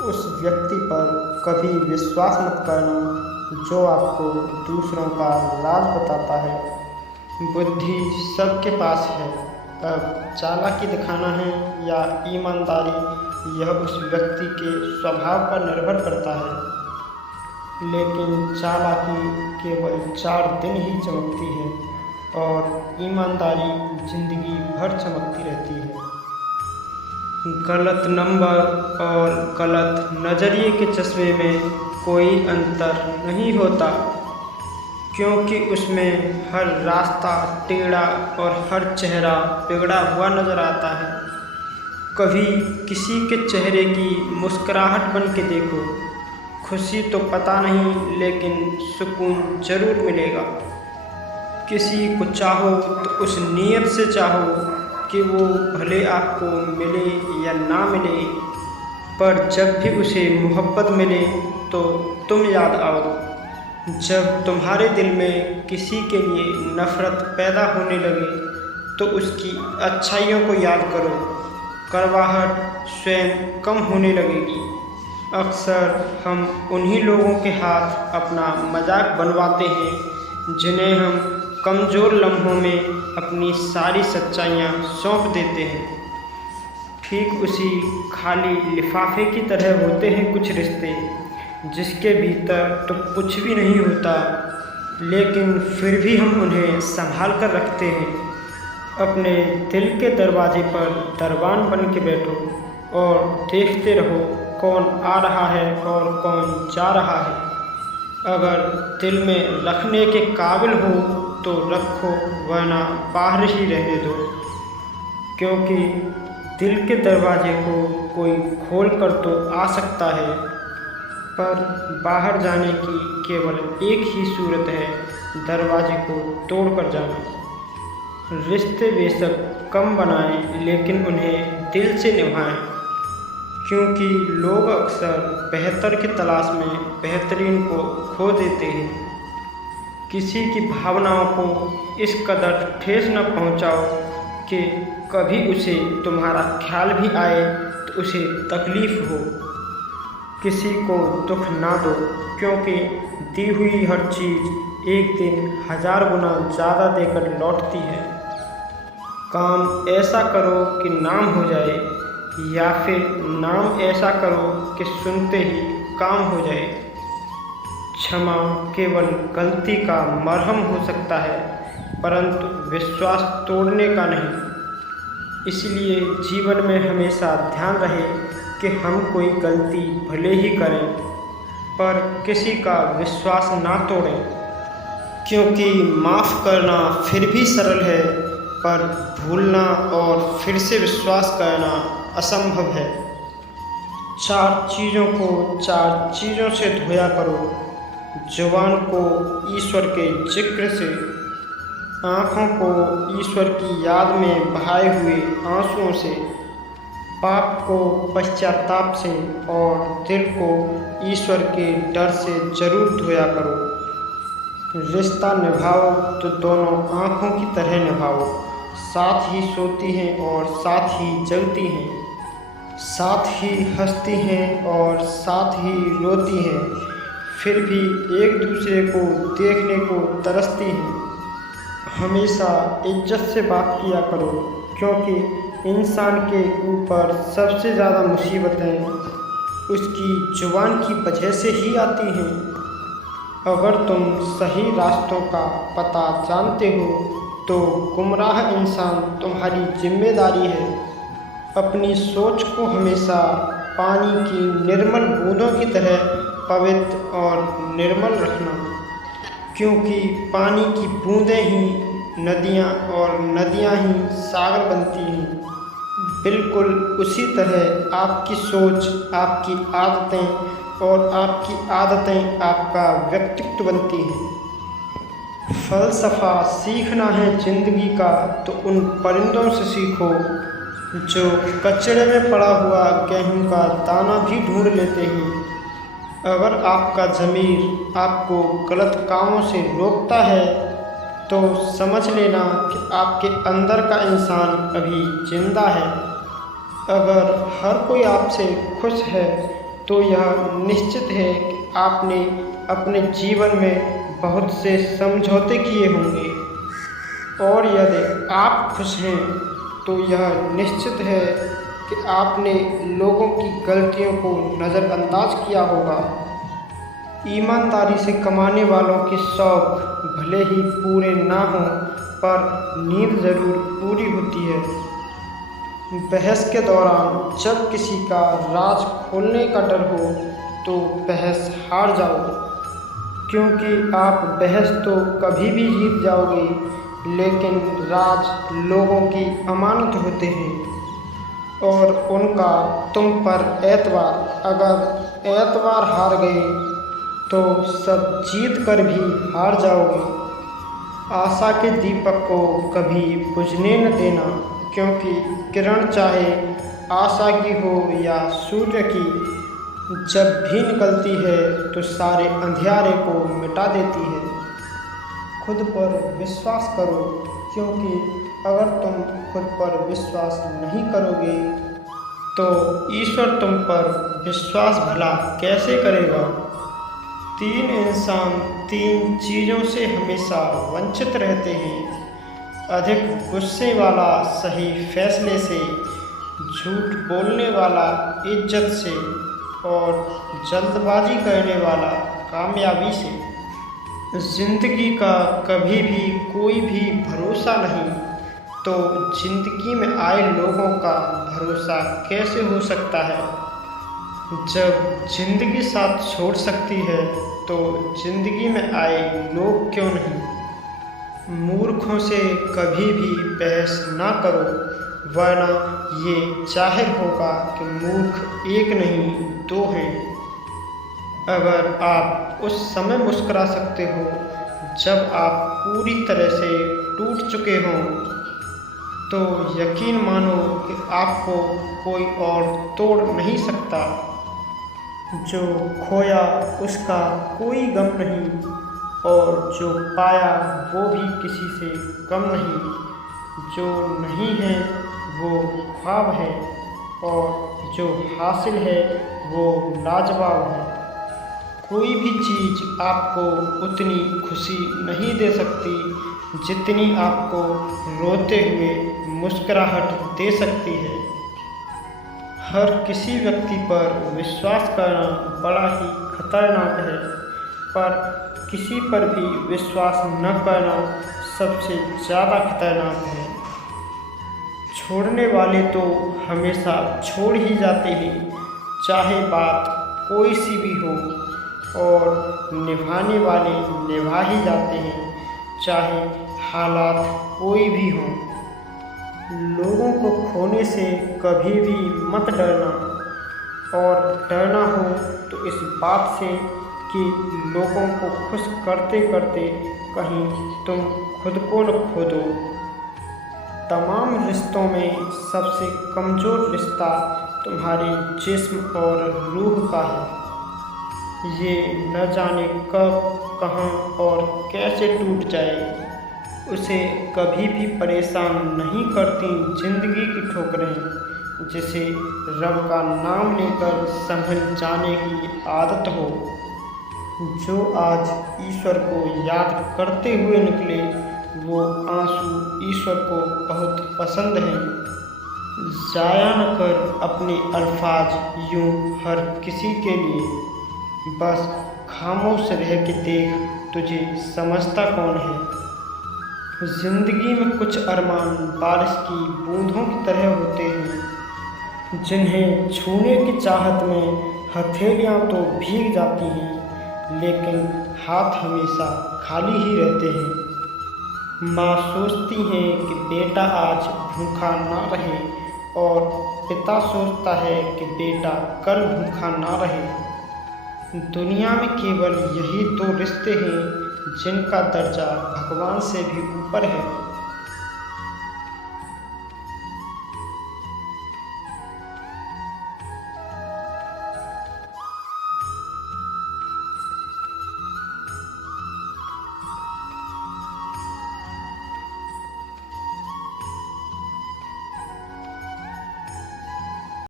उस व्यक्ति पर कभी विश्वास मत करना जो आपको दूसरों का राज बताता है। बुद्धि सबके पास है, अब चालाकी दिखाना है या ईमानदारी, यह उस व्यक्ति के स्वभाव पर निर्भर करता है। लेकिन चालाकी केवल 4 दिन ही चमकती है और ईमानदारी जिंदगी भर चमकती रहती है। गलत नंबर और गलत नज़रिए के चश्मे में कोई अंतर नहीं होता, क्योंकि उसमें हर रास्ता टेढ़ा और हर चेहरा बिगड़ा हुआ नज़र आता है। कभी किसी के चेहरे की मुस्कुराहट बन के देखो, खुशी तो पता नहीं लेकिन सुकून ज़रूर मिलेगा। किसी को चाहो तो उस नीयत से चाहो कि वो भले आपको मिले या ना मिले, पर जब भी उसे मोहब्बत मिले तो तुम याद आओ। जब तुम्हारे दिल में किसी के लिए नफ़रत पैदा होने लगे तो उसकी अच्छाइयों को याद करो, कड़वाहट स्वयं कम होने लगेगी। अक्सर हम उन्हीं लोगों के हाथ अपना मजाक बनवाते हैं जिन्हें हम कमज़ोर लम्हों में अपनी सारी सच्चाइयाँ सौंप देते हैं। ठीक उसी खाली लिफाफे की तरह होते हैं कुछ रिश्ते, जिसके भीतर तो कुछ भी नहीं होता, लेकिन फिर भी हम उन्हें संभाल कर रखते हैं। अपने दिल के दरवाजे पर दरबान बन के बैठो और देखते रहो कौन आ रहा है और कौन जा रहा है। अगर दिल में रखने के काबिल हो तो रखो, वरना बाहर ही रहने दो, क्योंकि दिल के दरवाजे को कोई खोल कर तो आ सकता है, पर बाहर जाने की केवल एक ही सूरत है, दरवाजे को तोड़ कर जाना। रिश्ते बेशक कम बनाएं, लेकिन उन्हें दिल से निभाएं, क्योंकि लोग अक्सर बेहतर की तलाश में बेहतरीन को खो देते हैं। किसी की भावनाओं को इस कदर ठेस न पहुंचाओ कि कभी उसे तुम्हारा ख्याल भी आए तो उसे तकलीफ़ हो। किसी को दुख ना दो, क्योंकि दी हुई हर चीज़ एक दिन 1000 गुना ज़्यादा देकर लौटती है। काम ऐसा करो कि नाम हो जाए, या फिर नाम ऐसा करो कि सुनते ही काम हो जाए। क्षमा केवल गलती का मरहम हो सकता है, परंतु विश्वास तोड़ने का नहीं। इसलिए जीवन में हमेशा ध्यान रहे कि हम कोई गलती भले ही करें, पर किसी का विश्वास ना तोड़ें, क्योंकि माफ़ करना फिर भी सरल है, पर भूलना और फिर से विश्वास करना असंभव है। 4 चीज़ों को 4 चीज़ों से धोया करो, जुबान को ईश्वर के जिक्र से, आँखों को ईश्वर की याद में बहाए हुए आंसुओं से, पाप को पश्चाताप से और दिल को ईश्वर के डर से ज़रूर धोया करो। रिश्ता निभाओ तो दोनों आँखों की तरह निभाओ, साथ ही सोती हैं और साथ ही जगती हैं, साथ ही हंसती हैं और साथ ही रोती हैं, फिर भी एक दूसरे को देखने को तरसती हैं। हमेशा इज्जत से बात किया करो, क्योंकि इंसान के ऊपर सबसे ज़्यादा मुसीबतें उसकी जुबान की वजह से ही आती हैं। अगर तुम सही रास्तों का पता जानते हो तो गुमराह इंसान तुम्हारी जिम्मेदारी है। अपनी सोच को हमेशा पानी की निर्मल बूंदों की तरह पवित्र और निर्मल रखना, क्योंकि पानी की बूंदें ही नदियाँ और नदियाँ ही सागर बनती हैं। बिल्कुल उसी तरह आपकी सोच आपकी आदतें और आपकी आदतें आपका व्यक्तित्व बनती हैं। फ़लसफ़ा सीखना है ज़िंदगी का तो उन परिंदों से सीखो जो कचरे में पड़ा हुआ गेहूं का दाना भी ढूंढ लेते हैं। अगर आपका ज़मीर आपको गलत कामों से रोकता है तो समझ लेना कि आपके अंदर का इंसान अभी जिंदा है। अगर हर कोई आपसे खुश है तो यह निश्चित है कि आपने अपने जीवन में बहुत से समझौते किए होंगे, और यदि आप खुश हैं तो यह निश्चित है कि आपने लोगों की गलतियों को नज़रअंदाज किया होगा। ईमानदारी से कमाने वालों के शौक भले ही पूरे ना हों, पर नींद ज़रूर पूरी होती है। बहस के दौरान जब किसी का राज खोलने का डर हो तो बहस हार जाओ, क्योंकि आप बहस तो कभी भी जीत जाओगे, लेकिन राज लोगों की अमानत होते हैं और उनका तुम पर एतबार। अगर एतबार हार गए तो सब जीत कर भी हार जाओगे। आशा के दीपक को कभी बुझने न देना, क्योंकि किरण चाहे आशा की हो या सूर्य की, जब भी निकलती है तो सारे अंधियारे को मिटा देती है। खुद पर विश्वास करो, क्योंकि अगर तुम खुद पर विश्वास नहीं करोगे तो ईश्वर तुम पर विश्वास भला कैसे करेगा। 3 इंसान 3 चीज़ों से हमेशा वंचित रहते हैं: अधिक गुस्से वाला सही फैसले से, झूठ बोलने वाला इज्जत से, और जल्दबाजी करने वाला कामयाबी से। ज़िंदगी का कभी भी कोई भी भरोसा नहीं, तो ज़िंदगी में आए लोगों का भरोसा कैसे हो सकता है। जब ज़िंदगी साथ छोड़ सकती है तो ज़िंदगी में आए लोग क्यों नहीं। मूर्खों से कभी भी बहस ना करो, वरना ये जाहिर होगा कि मूर्ख एक नहीं 2 हैं। अगर आप उस समय मुस्कुरा सकते हो जब आप पूरी तरह से टूट चुके हों, तो यकीन मानो कि आपको कोई और तोड़ नहीं सकता। जो खोया उसका कोई गम नहीं, और जो पाया वो भी किसी से कम नहीं। जो नहीं है वो ख्वाब है, और जो हासिल है वो लाजवाब है। कोई भी चीज़ आपको उतनी खुशी नहीं दे सकती जितनी आपको रोते हुए मुस्कुराहट दे सकती है। हर किसी व्यक्ति पर विश्वास करना बड़ा ही खतरनाक है, पर किसी पर भी विश्वास न करना सबसे ज़्यादा खतरनाक है। छोड़ने वाले तो हमेशा छोड़ ही जाते हैं, चाहे बात कोई सी भी हो, और निभाने वाले निभा ही जाते हैं, चाहे हालात कोई भी हों। लोगों को खोने से कभी भी मत डरना, और डरना हो तो इस बात से कि लोगों को खुश करते करते कहीं तुम खुद को न खो दो। तमाम रिश्तों में सबसे कमज़ोर रिश्ता तुम्हारे जिस्म और रूह का है। ये न जाने कब, कहाँ और कैसे टूट जाए। उसे कभी भी परेशान नहीं करती जिंदगी की ठोकरें, जिसे रब का नाम लेकर संभल जाने की आदत हो। जो आज ईश्वर को याद करते हुए निकले, वो आंसू ईश्वर को बहुत पसंद हैं। ज़ाया न कर अपने अल्फाज यूं हर किसी के लिए, बस खामोश रह के देख तुझे समझता कौन है। ज़िंदगी में कुछ अरमान बारिश की बूंदों की तरह होते हैं, जिन्हें छूने की चाहत में हथेलियाँ तो भीग जाती हैं, लेकिन हाथ हमेशा खाली ही रहते हैं। माँ सोचती है कि बेटा आज भूखा ना रहे, और पिता सोचता है कि बेटा कल भूखा ना रहे। दुनिया में केवल यही 2 रिश्ते हैं जिनका दर्जा भगवान से भी ऊपर है।